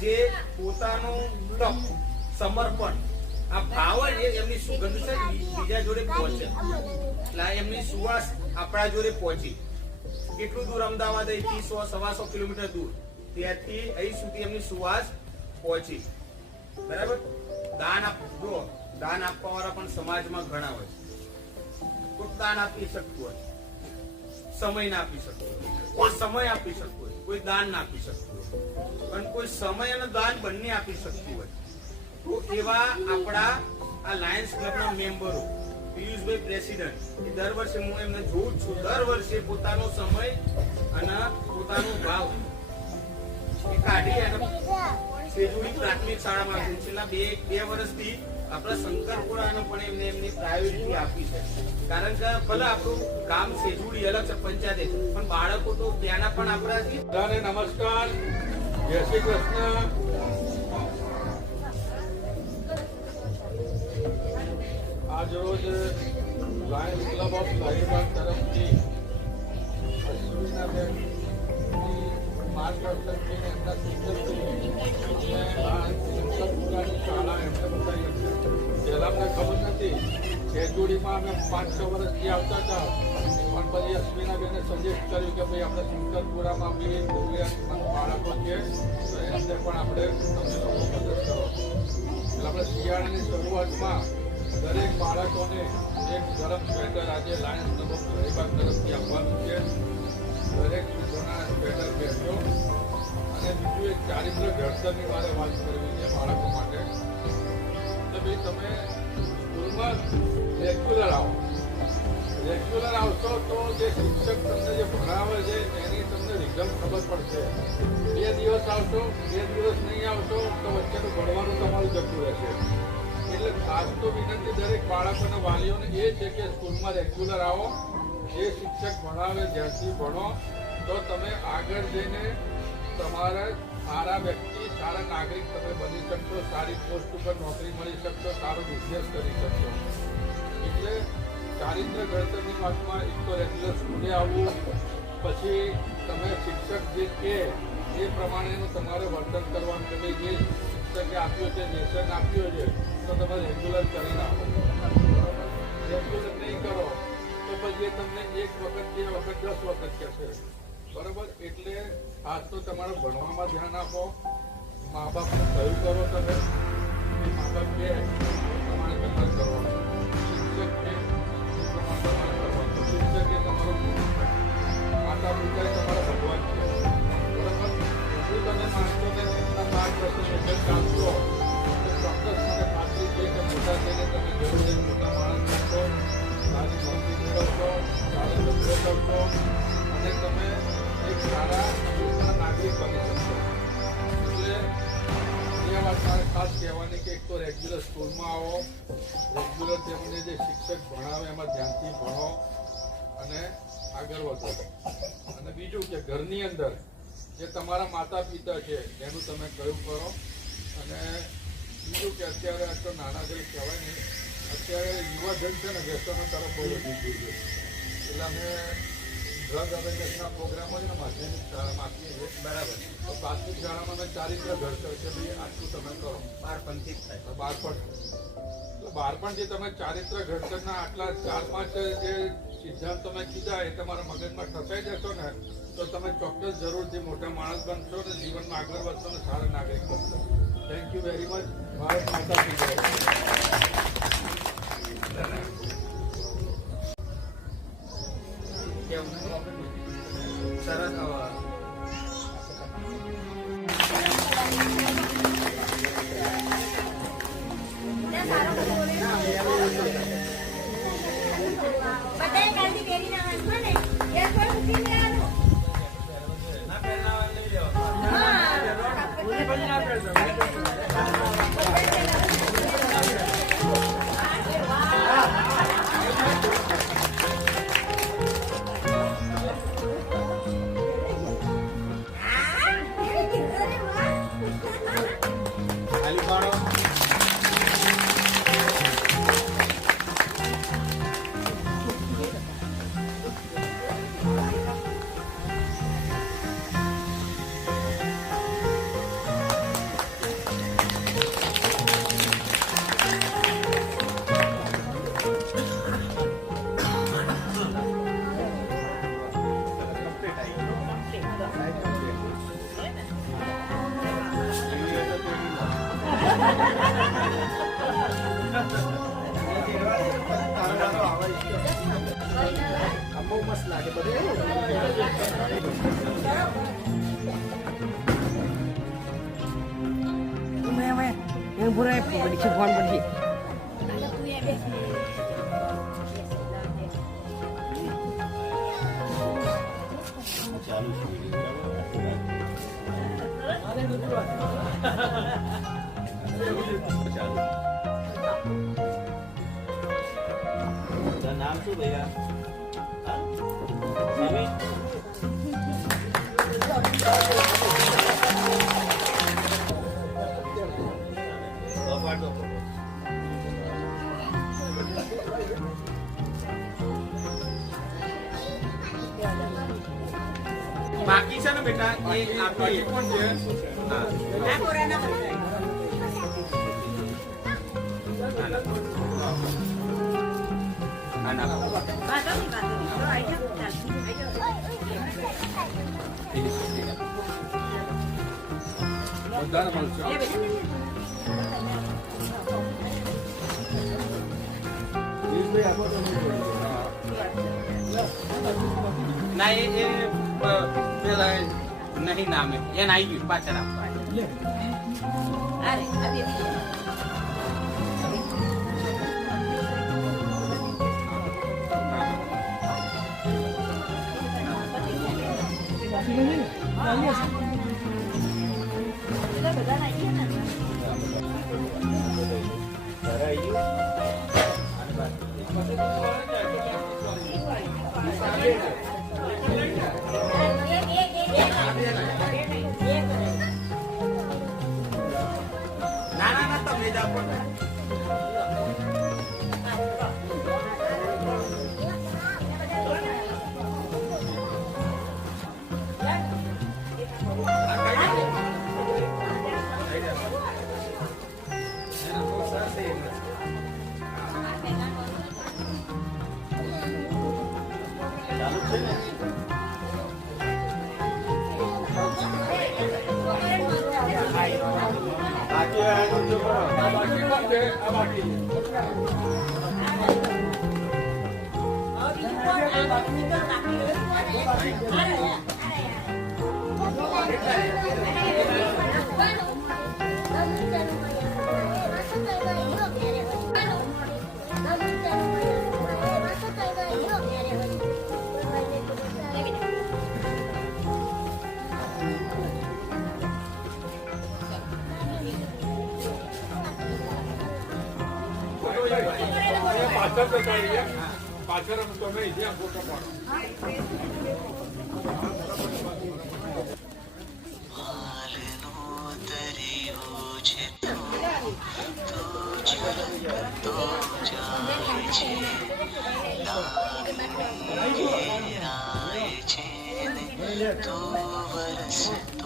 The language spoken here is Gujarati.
જે પોતાનું તપ સમર્પણ આ ભાવ એ એમની સુગંધ છે બીજા જોડે પહોંચે એટલે એમની સુવાસ આપણા જોડે પહોંચી કેટલું દૂર અમદાવાદ અહીંથી 100-125 કિલોમીટર દૂર ત્યાંથી અહીં સુધી એમની સુવાસ પહોંચી બરાબર દાન આપજો દાન આપવા વાળા પણ સમાજમાં ઘણા હોય કોઈ દાન આપી શકતું હોય સમય ના આપી શકતું કોઈ સમય આપી શકતું હોય કોઈ દાન ના આપી શકતું હોય પણ કોઈ સમય અને દાન બંને આપી શકતું હોય તો એવા આપણા આ લાયન્સ ક્લબના મેમ્બરો પિયુષભાઈ પ્રેસિડેન્ટ એ દર વર્ષે હું એમને જોઉં છું દર વર્ષે પોતાનો સમય અને પોતાનો ભાવ એ કાઢી અને સેજુડી પ્રાથમિક શાળામાં છેલ્લા બે વર્ષથી આપણા શંકરપુરાનો પણ એમને એમની પ્રાયોરિટી આપી છે કારણ કે ભલે આપણું ગામ સેજુડી અલગ છે પંચાયત પણ બાળકો તો ત્યાંના પણ આપણા નમસ્કાર જય શ્રી કૃષ્ણ આજ રોજ લાયન્સ ક્લબ ઓફ શાહીબાગ તરફથી અશ્વિનાબેનની માર્ગદર્શનથી એમના શિક્ષકથી શાળા એમને બતાવી હતી પહેલાં અમને ખબર નથી ખેજોડીમાં અમે 5-6 વર્ષથી આવતા હતા પણ પછી અશ્વિનાબેને સજેસ્ટ કર્યું કે ભાઈ આપણે શંકરપુરામાં બી બાળકો છે તો એમને પણ આપણે તમે લોકો મદદ કરો એટલે આપણે શિયાળાની શરૂઆતમાં દરેક બાળકોને એક ગરમ સ્વેટર આજે લાયન્સ ક્લબ ઓફ શાહીબાગ તરફથી આપવાનું છે દરેક જણા સ્વેટર પહેરજો અને બીજું એક ચારિત્ર ઘડતરની મારે વાત કરવી છે બાળકો માટે તો ભાઈ તમે સ્કૂલમાં રેગ્યુલર આવશો તો જે શિક્ષક તમને જે ભણાવે છે એની તમને રિઝલ્ટ ખબર પડશે 2 દિવસ આવશો 2 દિવસ નહીં આવશો તો વચ્ચેનું ભણવાનું તમારું જતું રહેશે એટલે ખાસ તો વિનંતી દરેક બાળકોના વાલીઓને એ છે કે સ્કૂલમાં રેગ્યુલર આવો જે શિક્ષક ભણાવે જ્યાંથી ભણો તો તમે આગળ જઈને તમારા સારા વ્યક્તિ સારા નાગરિક તમે બની શકશો સારી પોસ્ટ ઉપર નોકરી મળી શકશો સારો બિઝનેસ કરી શકશો એટલે ચારિત્ર ઘડતરની વાતમાં એક તો રેગ્યુલર સ્કૂલે આવવું પછી તમે શિક્ષક જે કહે એ પ્રમાણેનું તમારે વર્તન કરવાનું કે ભાઈ જે શિક્ષકે આપ્યું છે લેસન આપ્યું છે તો તમે રેગ્યુલર કરીને આવો બરાબર રેગ્યુલર નહીં કરો તો પછી એ તમને 1 વખત 2 વખત 10 વખત કહેશે બરાબર એટલે આજ તો તમારે ભણવામાં ધ્યાન આપો મા બાપને કહ્યું કરો તમે મા બાપ કહે પ્રમાણે તમારે કરવાનું શિક્ષક કહે એ પ્રમાણે તમારે કરવાનું શિક્ષક એ તમારો માતા પિતા તમારા ભગવાન છે બરાબર એટલું તમે માણસોને એમના માર્ગદર્શન હેઠળ ચાલશો તો ચોક્કસ મને ખાતરી છે કે મોટા થઈને તમે જરૂર એક મોટા માણસ બનશો સારી નોકરી મેળવશો સારી ધંધો કરશો અને તમે એક સારા દેશના નાગરિક બની શકશો એટલે એ વાત મારે ખાસ કહેવાની કે એક તો રેગ્યુલર સ્કૂલમાં આવો રેગ્યુલર તેમને જે શિક્ષક ભણાવે એમાં ધ્યાનથી ભણો અને આગળ વધો અને બીજું કે ઘરની અંદર જે તમારા માતા પિતા છે એનું તમે કયું કરો અને બીજું કે અત્યારે આ તો નાના ઘરે કહેવાય નહીં અત્યારે યુવાધન છે ને વ્યસનો તરફ બહુ વધી ગયું છે એટલે અમે ડ્રગ અવેરનેસના પ્રોગ્રામો છે ને માધ્યમિક શાળામાં આપીએ છીએ બરાબર તો પ્રાથમિક શાળામાં અમે ચારિત્ર ઘડતર કે ભાઈ આટલું તમે કરો બાળપણથી જ થાય બાળપણથી તમે ચારિત્ર ઘડતરના આટલા 4-5 જે સિદ્ધાંત તમે કીધા એ તમારા મગજમાં ઠસાઈ જશો ને તો તમે ચોક્કસ જરૂરથી મોટા માણસ બનશો ને જીવનમાં આગળ વધશો ને સારા નાગરિક બનશો thank you very much Bharat માતા કી જય સરસ ના બહુ મસ્ત લાગે બધું. નામ શું ભૈયા? સ્વામી બાકી છે ને બેટા એ આપી પણ છે હા. બધાને મળશે ના એ પેલા નહીં નામે એને આવી ગયું પાછળ આપવા. ના ના ના તમે જ આપો ને. ચાલુ છે ને? બાકી હોય તો જો કરો. આ બાકી પણ છે આ બાકી પાછળ જતા રહીએ પાછળ તમે ત્યાં ફોટો પાડો तो